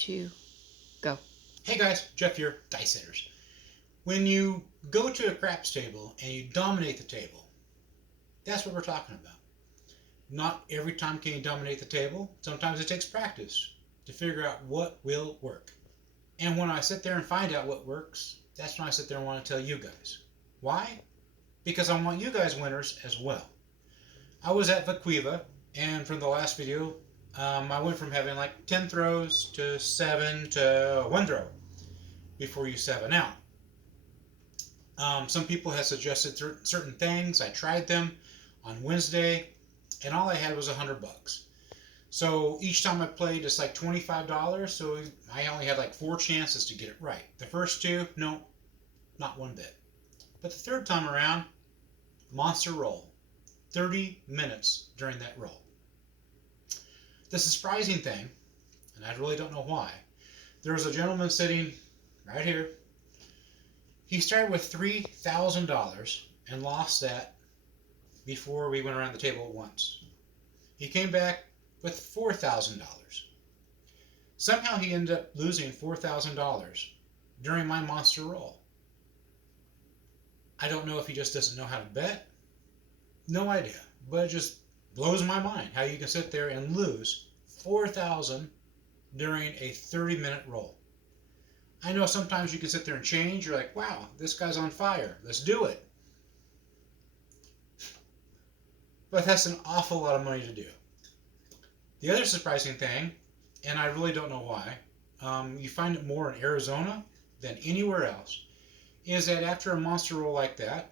2, go. Hey guys, Jeff here, Dice Setters. When you go to a craps table and you dominate the table, that's what we're talking about. Not every time can you dominate the table. Sometimes it takes practice to figure out what will work. And when I sit there and find out what works, that's when I sit there and want to tell you guys. Why? Because I want you guys winners as well. I was at Vee Quiva, and from the last video, I went from having like 10 throws to 7 to 1 throw before you 7 out. Some people have suggested certain things. I tried them on Wednesday, and all I had was $100. So each time I played, it's like $25. So I only had like 4 chances to get it right. The first 2, no, not one bit. But the third time around, monster roll. 30 minutes during that roll. The surprising thing, and I really don't know why, there was a gentleman sitting right here. He started with $3,000 and lost that before we went around the table once. He came back with $4,000. Somehow he ended up losing $4,000 during my monster roll. I don't know if he just doesn't know how to bet. No idea. But it just blows my mind how you can sit there and lose $4,000 during a 30-minute roll. I know sometimes you can sit there and change. You're like, wow, this guy's on fire. Let's do it. But that's an awful lot of money to do. The other surprising thing, and I really don't know why, you find it more in Arizona than anywhere else, is that after a monster roll like that,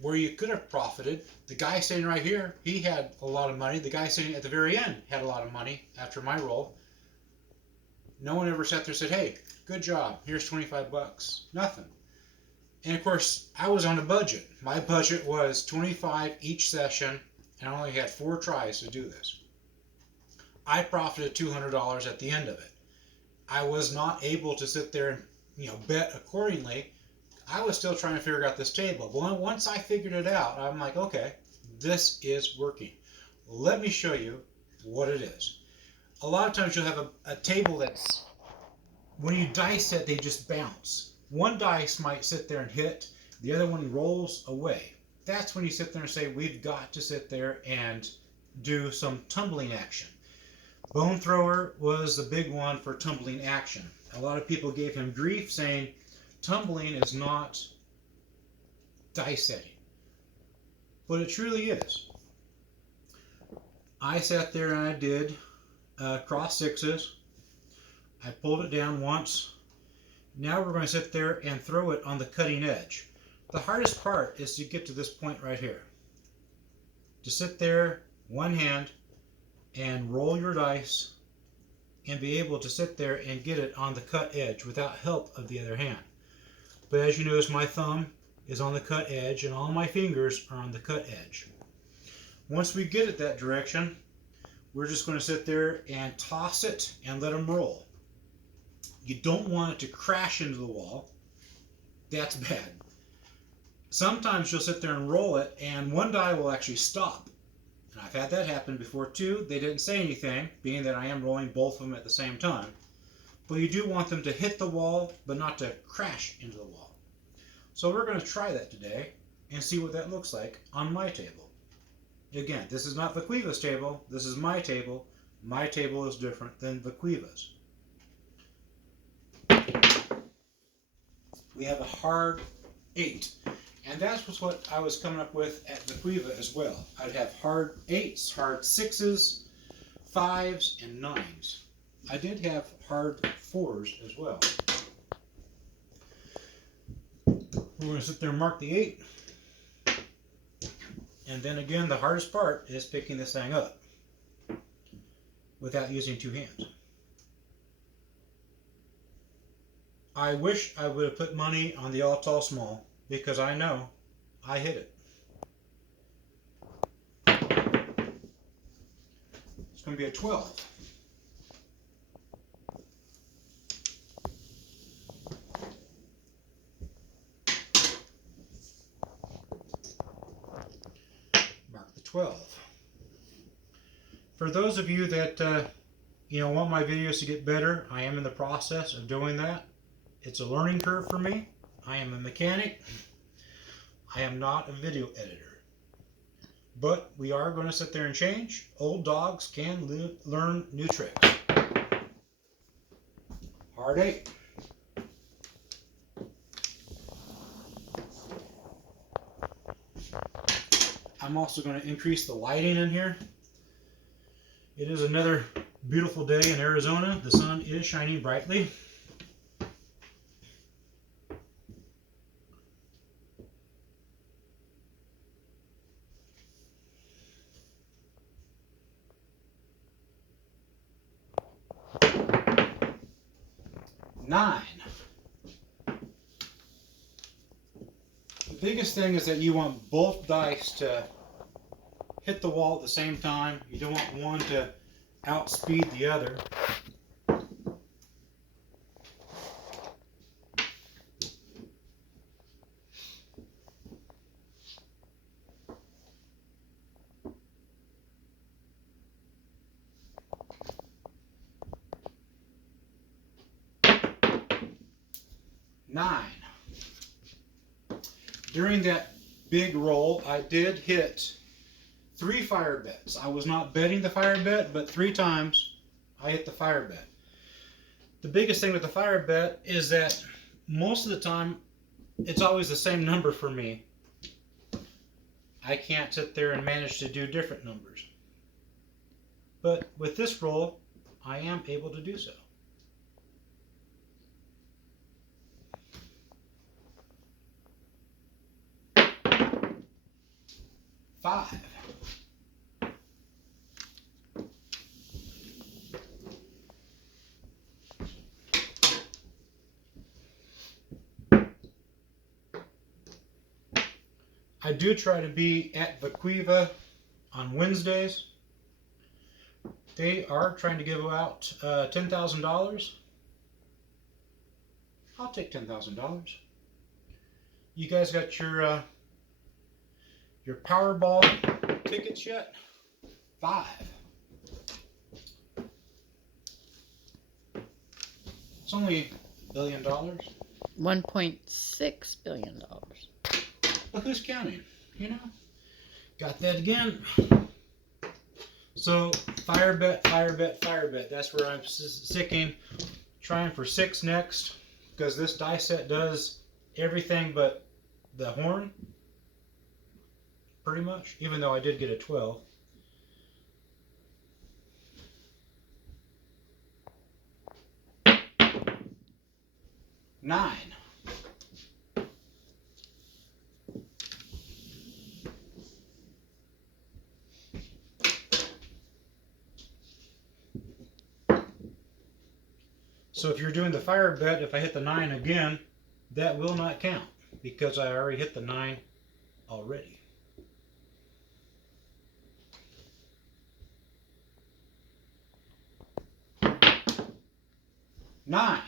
where you could have profited, the guy sitting right here, he had a lot of money. The guy sitting at the very end had a lot of money after my roll. No one ever sat there and said, hey, good job, here's $25. Nothing. And of course, I was on a budget. My budget was $25 each session, and I only had 4 tries to do this. I profited $200 at the end of it. I was not able to sit there and bet accordingly. I was still trying to figure out this table. But once I figured it out, I'm like, okay, this is working. Let me show you what it is. A lot of times you'll have a table that's, when you dice it, they just bounce. One dice might sit there and hit, the other one rolls away. That's when you sit there and say, we've got to sit there and do some tumbling action. Bone Thrower was the big one for tumbling action. A lot of people gave him grief saying, tumbling is not dice setting. But it truly is. I sat there and I did cross 6s. I pulled it down once. Now we're going to sit there and throw it on the cutting edge. The hardest part is to get to this point right here. To sit there, one hand, and roll your dice and be able to sit there and get it on the cut edge without help of the other hand. But as you notice, my thumb is on the cut edge and all my fingers are on the cut edge. Once we get it that direction, we're just going to sit there and toss it and let them roll. You don't want it to crash into the wall. That's bad. Sometimes you'll sit there and roll it and one die will actually stop. And I've had that happen before too. They didn't say anything, being that I am rolling both of them at the same time. But you do want them to hit the wall, but not to crash into the wall. So we're going to try that today and see what that looks like on my table. Again, this is not Vee Quiva's table. This is my table. My table is different than Vee Quiva's. We have a hard 8. And that's what I was coming up with at Vee Quiva as well. I'd have hard 8s, hard 6s, 5s, and 9s. I did have hard 4s as well. We're going to sit there and mark the 8. And then again, the hardest part is picking this thing up without using 2 hands. I wish I would have put money on the all tall small because I know I hit it. It's going to be a 12. Mark the 12. For those of you that I want my videos to get better. I am in the process of doing that. It's a learning curve for me. I am a mechanic. I am not a video editor. But we are going to sit there and change. Old dogs can learn new tricks. Hard 8. I'm also going to increase the lighting in here. It is another beautiful day in Arizona. The sun is shining brightly. Nine. The biggest thing is that you want both dice to hit the wall at the same time. You don't want one to outspeed the other. Nine. During that big roll, I did hit 3 fire bets. I was not betting the fire bet, but 3 times I hit the fire bet. The biggest thing with the fire bet is that most of the time it's always the same number for me. I can't sit there and manage to do different numbers. But with this roll, I am able to do so. 5. I do try to be at Vee Quiva on Wednesdays. They are trying to give out $10,000. I'll take $10,000. You guys got your Powerball tickets yet? 5. It's only $1 billion. $1.6 billion. But who's counting? Got that again. So fire bet, fire bet, fire bet. That's where I'm sticking. Trying for 6 next, because this die set does everything but the horn. Pretty much, even though I did get a 12. 9. So if you're doing the fire bet, if I hit the 9 again, that will not count because I already hit the 9 already. 9.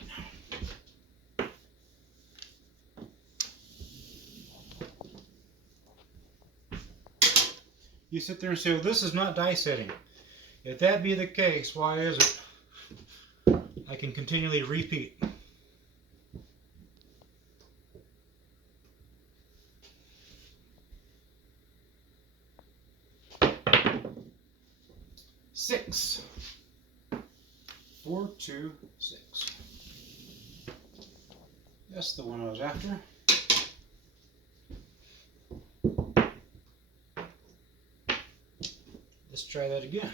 You sit there and say, well, this is not die setting. If that be the case, why is it? I can continually repeat. 6. 4, 2, 6. That's the one I was after. Let's try that again.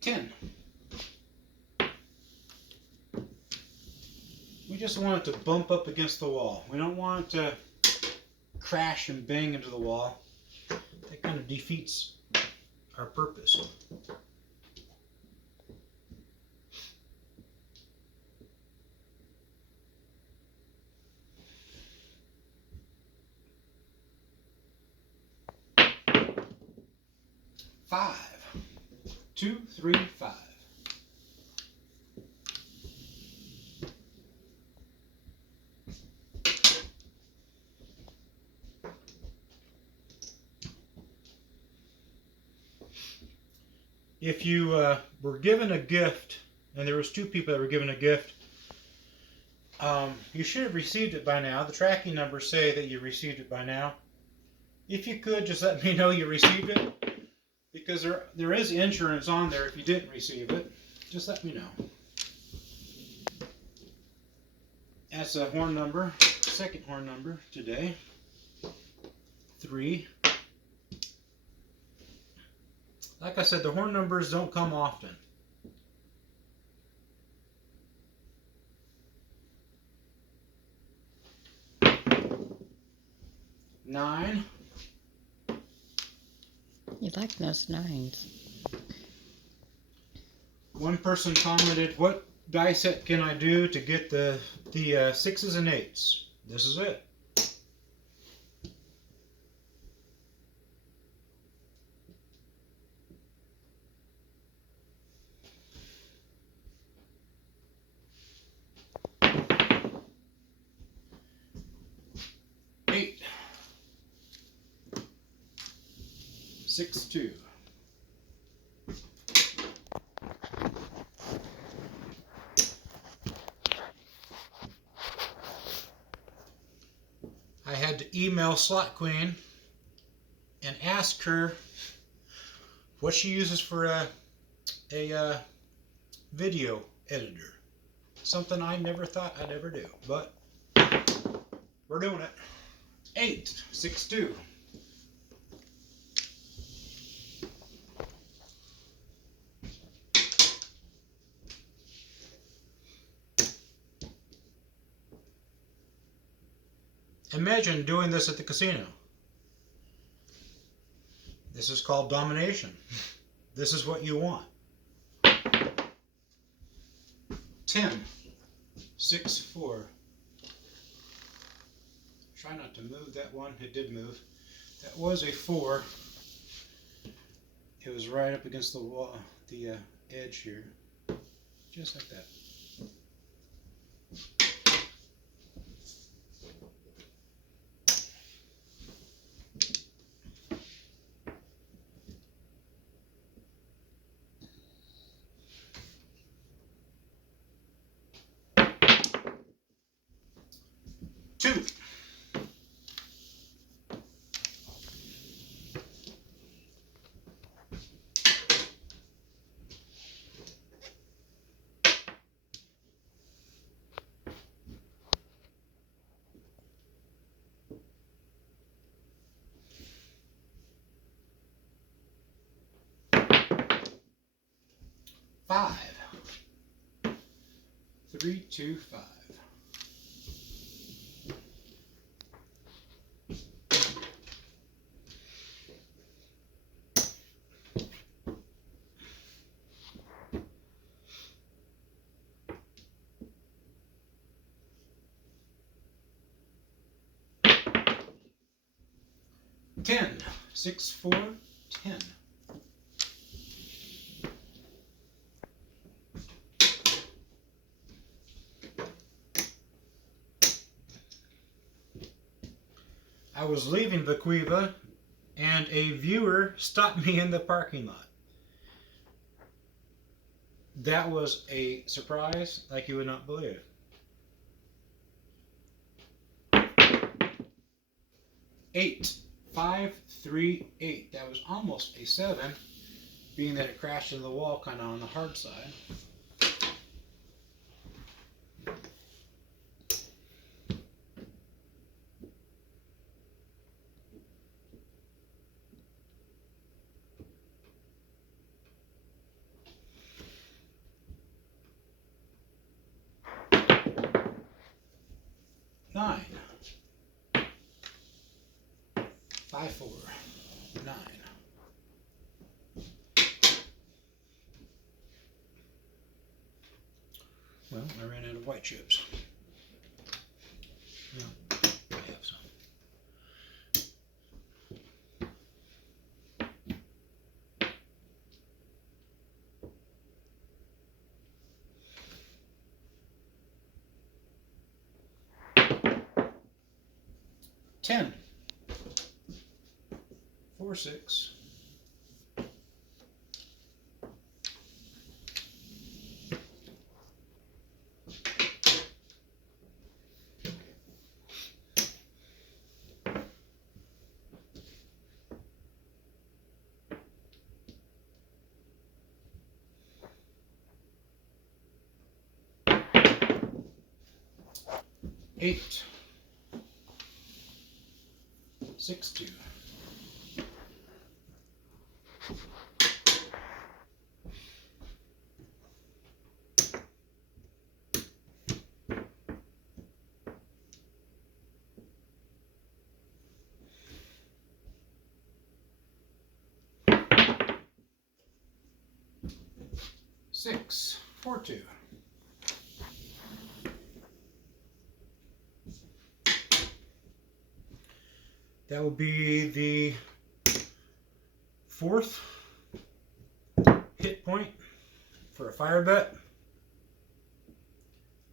10. We just want it to bump up against the wall. We don't want it to crash and bang into the wall. That kind of defeats our purpose. 5. 2, 3, 5. if you were given a gift, and there was 2 people that were given a gift, you should have received it by now. The tracking numbers say that you received it by now. If you could, just let me know you received it, because there is insurance on there if you didn't receive it. Just let me know. That's a horn number, second horn number today. 3. Like I said, the horn numbers don't come often. 9. You like those 9s. One person commented, "What die set can I do to get the 6s and 8s?" This is it. Eight. 6, 2. I had to email Slot Queen and ask her what she uses for a video editor. Something I never thought I'd ever do, but we're doing it. 8, 6, 2. Imagine doing this at the casino. This is called domination. This is what you want. 10, 6, 4. Try not to move that one. It did move. That was a 4. It was right up against the wall, the edge here, just like that. 2. Five. 3, 2, 5. Ten. 6, 4, 10. I was leaving Vee Quiva and a viewer stopped me in the parking lot. That was a surprise like you would not believe. 8, 5, 3, 8. That was almost a 7, being that it crashed into the wall kind of on the hard side. 9, 5, 4, 9. Well, I ran out of white chips. No, I have some. Ten. 4, 6. 8, 6, 2. Six, 4, 2. That will be the 4th hit point for a fire bet.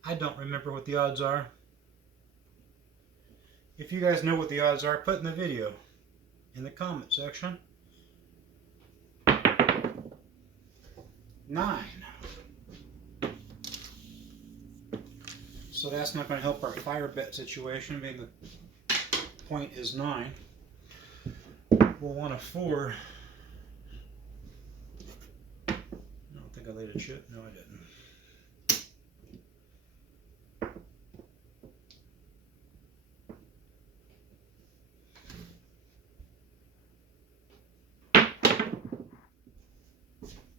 I don't remember what the odds are. If you guys know what the odds are, put in the video in the comment section. 9. So that's not going to help our fire bet situation, being the point is 9. We'll want a 4. I don't think I laid a chip. No, I didn't.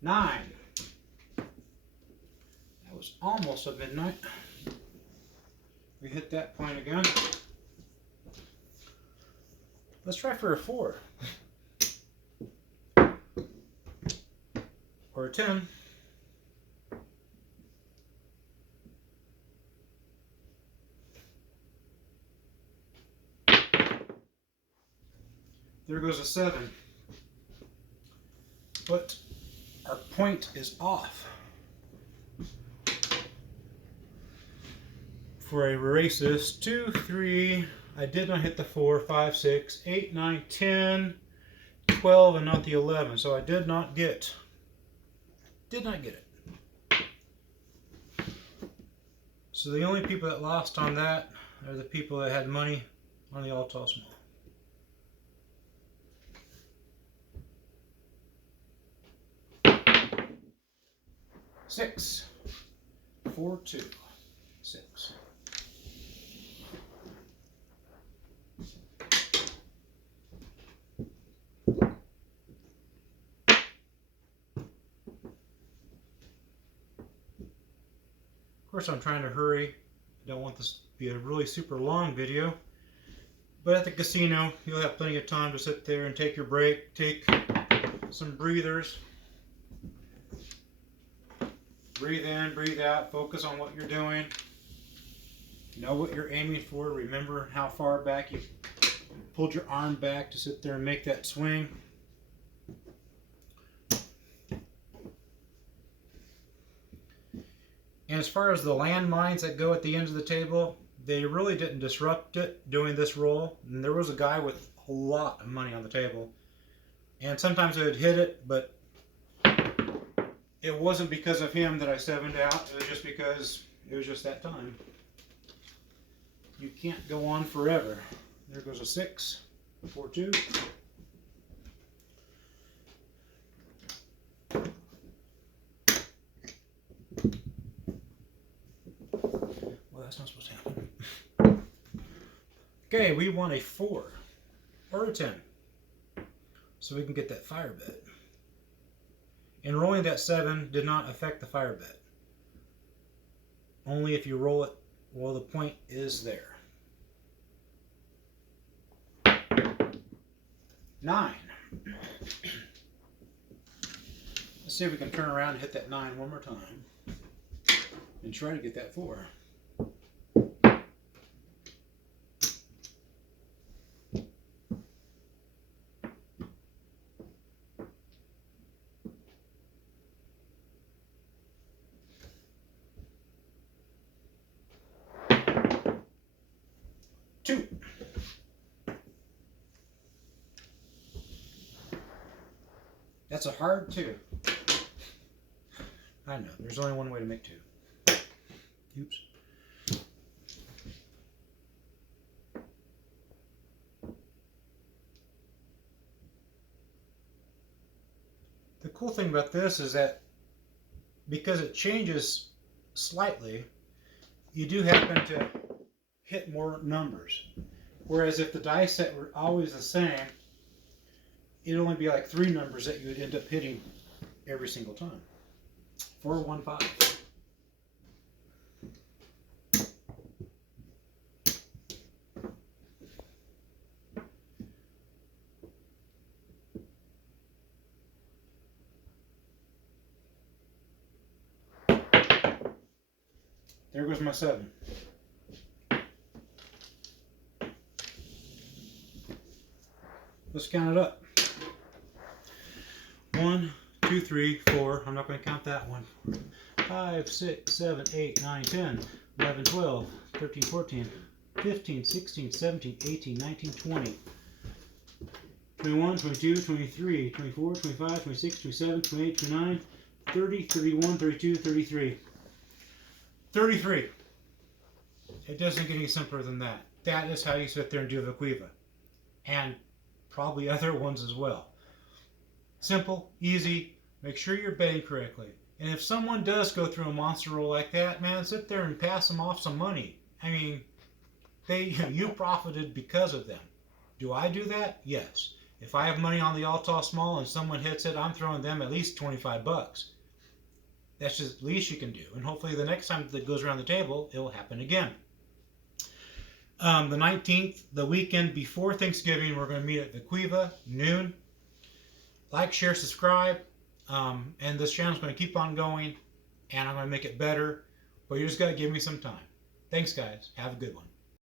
Nine. That was almost at midnight. We hit that point again. Let's try for a 4. Or a 10. There goes a 7. But our point is off. For a erase this, 2, 3, I did not hit the 4, 5, 6, 8, 9, 10, 12, and not the 11. So I did not get it. So the only people that lost on that are the people that had money on the all tall small. Six, 4, 2, 6. Of course, I'm trying to hurry. I don't want this to be a really super long video. But at the casino, you'll have plenty of time to sit there and take your break, take some breathers. Breathe in, breathe out, focus on what you're doing. Know what you're aiming for. Remember how far back you pulled your arm back to sit there and make that swing. And as far as the landmines that go at the ends of the table, they really didn't disrupt it doing this roll. And there was a guy with a lot of money on the table. And sometimes I would hit it, but it wasn't because of him that I 7'd out. It was just because it was just that time. You can't go on forever. There goes a 6, 4, 2. Well, that's not supposed to happen. Okay, we want a 4 or a 10. So we can get that fire bet. And rolling that 7 did not affect the fire bet. Only if you roll it while the point is there. 9. Let's see if we can turn around and hit that 9 one more time. And try to get that 4. Two. That's a hard 2. I know, there's only one way to make 2. Oops. The cool thing about this is that because it changes slightly, you do happen to hit more numbers. Whereas if the die set were always the same, it'd only be like 3 numbers that you would end up hitting every single time. 4, 1, 5. There goes my 7. Let's count it up. 1, 2, 3, 4. I'm not going to count that one. 5, 6, 7, 8, 9, 10, 11, 12, 13, 14, 15, 16, 17, 18, 19, 20, 21, 22, 23, 24, 25, 26, 27, 28, 29, 30, 31, 32, 33. 33. It doesn't get any simpler than that. That is how you sit there and do Vee Quiva. And probably other ones as well. Simple, easy, make sure you're betting correctly. And if someone does go through a monster roll like that, man, sit there and pass them off some money. I mean, you profited because of them. Do I do that? Yes. If I have money on the all tall small and someone hits it, I'm throwing them at least 25 bucks. That's just the least you can do. And hopefully the next time that goes around the table, it will happen again. The 19th, the weekend before Thanksgiving, we're going to meet at Vee Quiva, noon. Like, share, subscribe. And this channel is going to keep on going. And I'm going to make it better. But you just got to give me some time. Thanks, guys. Have a good one.